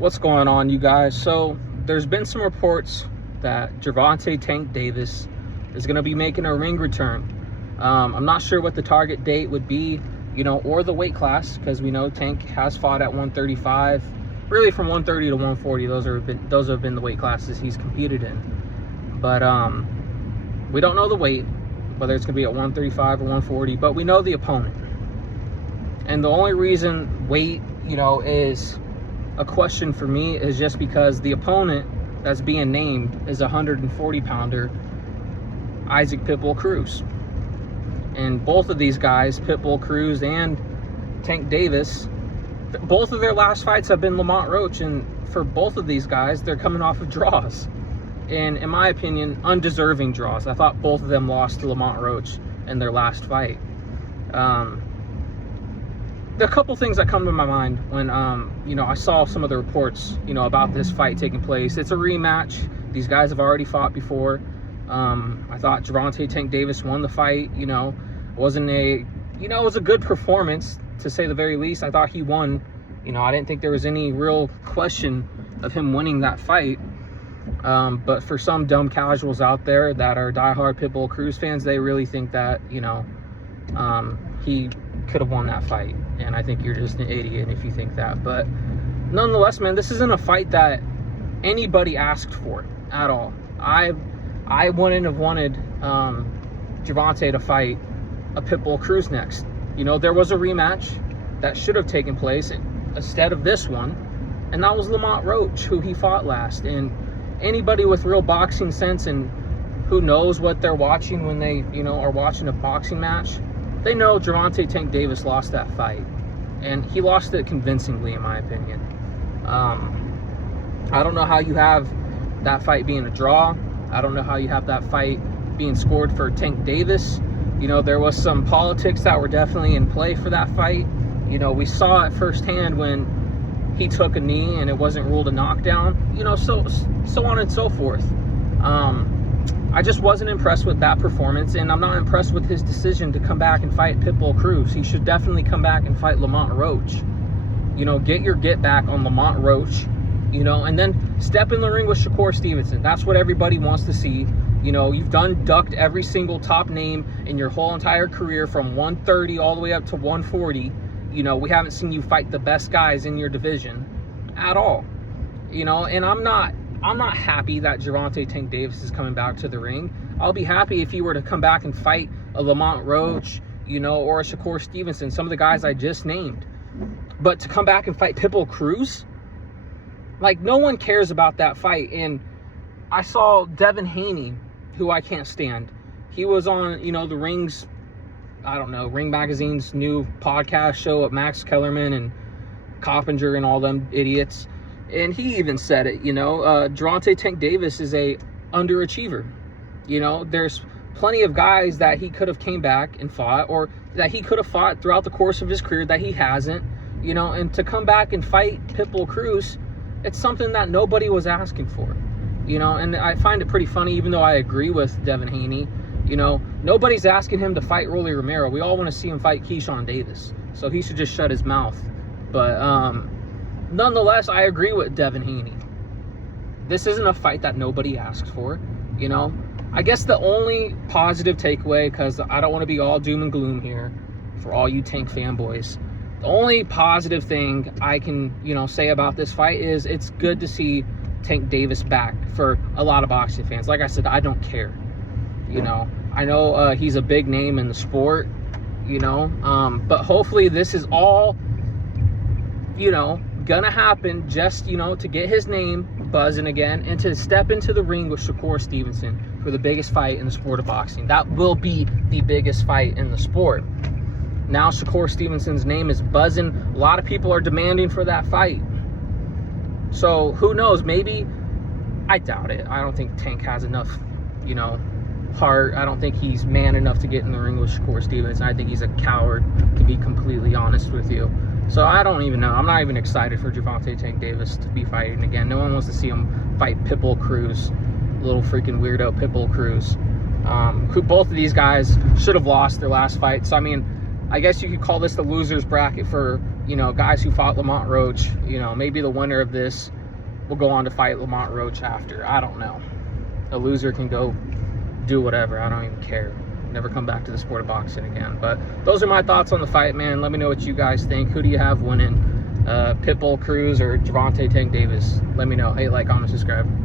What's going on, you guys? So there's been some reports that Gervonta Tank Davis is going to be making a ring return. I'm not sure what the target date would be, or the weight class, because we know Tank has fought at 135. Really, from 130 to 140, those have been the weight classes he's competed in. But we don't know the weight, whether it's going to be at 135 or 140, but we know the opponent. And the only reason weight, is a question for me is just because the opponent that's being named is a 140-pounder, Isaac Pitbull Cruz. And both of these guys, Pitbull Cruz and Tank Davis, both of their last fights have been Lamont Roach, and for both of these guys, they're coming off of draws. And in my opinion, undeserving draws. I thought both of them lost to Lamont Roach in their last fight. There are a couple things that come to my mind when, I saw some of the reports, about this fight taking place. It's a rematch. These guys have already fought before. I thought Gervonta Tank Davis won the fight. It was a good performance, to say the very least. I thought he won. I didn't think there was any real question of him winning that fight. But for some dumb casuals out there that are diehard Pitbull Cruz fans, they really think that, he could have won that fight. And I think you're just an idiot if you think that. But nonetheless, man, this isn't a fight that anybody asked for at all. I wouldn't have wanted Gervonta to fight a Pitbull Cruz next. There was a rematch that should have taken place instead of this one, and that was Lamont Roach, who he fought last. And anybody with real boxing sense and who knows what they're watching when they, are watching a boxing match, they know Gervonta Tank Davis lost that fight. And he lost it convincingly, in my opinion. I don't know how you have that fight being a draw. I don't know how you have that fight being scored for Tank Davis. There was some politics that were definitely in play for that fight. We saw it firsthand when he took a knee and it wasn't ruled a knockdown. So on and so forth. I just wasn't impressed with that performance, and I'm not impressed with his decision to come back and fight Pitbull Cruz. He should definitely come back and fight Lamont Roach. Get your get back on Lamont Roach, and then step in the ring with Shakur Stevenson. That's what everybody wants to see. You've ducked every single top name in your whole entire career from 130 all the way up to 140. We haven't seen you fight the best guys in your division at all. And I'm not happy that Gervonta Tank Davis is coming back to the ring. I'll be happy if he were to come back and fight a Lamont Roach, or a Shakur Stevenson, some of the guys I just named. But to come back and fight Pitbull Cruz? No one cares about that fight. And I saw Devin Haney, who I can't stand. He was on, the Ring's, Ring Magazine's new podcast show with Max Kellerman and Coppinger and all them idiots. And he even said it, Gervonta Tank Davis is a underachiever. There's plenty of guys that he could have came back and fought, or that he could have fought throughout the course of his career that he hasn't, and to come back and fight Pitbull Cruz, it's something that nobody was asking for, and I find it pretty funny, even though I agree with Devin Haney, nobody's asking him to fight Rolly Romero. We all want to see him fight Keyshawn Davis, so he should just shut his mouth. But, nonetheless, I agree with Devin Haney. This isn't a fight that nobody asked for, I guess the only positive takeaway, because I don't want to be all doom and gloom here for all you Tank fanboys, the only positive thing I can, say about this fight is it's good to see Tank Davis back for a lot of boxing fans. Like I said, I don't care. I know he's a big name in the sport, but hopefully this is all, gonna happen just to get his name buzzing again and to step into the ring with Shakur Stevenson for the biggest fight in the sport of boxing. That will be the biggest fight in the sport. Now Shakur Stevenson's name is buzzing. A lot of people are demanding for that fight, so who knows? Maybe, I doubt it. I don't think Tank has enough heart. I don't think he's man enough to get in the ring with Shakur Stevenson. I think he's a coward, to be completely honest with you. So I don't even know. I'm not even excited for Gervonta Tank Davis to be fighting again. No one wants to see him fight Pitbull Cruz, little freaking weirdo Pitbull Cruz. Who both of these guys should have lost their last fight. So I mean, I guess you could call this the losers bracket for, you know, guys who fought Lamont Roach, you know, maybe the winner of this will go on to fight Lamont Roach after. I don't know. A loser can go do whatever. I don't even care. Never come back to the sport of boxing again. But those are my thoughts on the fight, man. Let me know what you guys think. Who do you have winning? Pitbull, Cruz, or Gervonta Tank Davis? Let me know. Hey, like, comment, subscribe.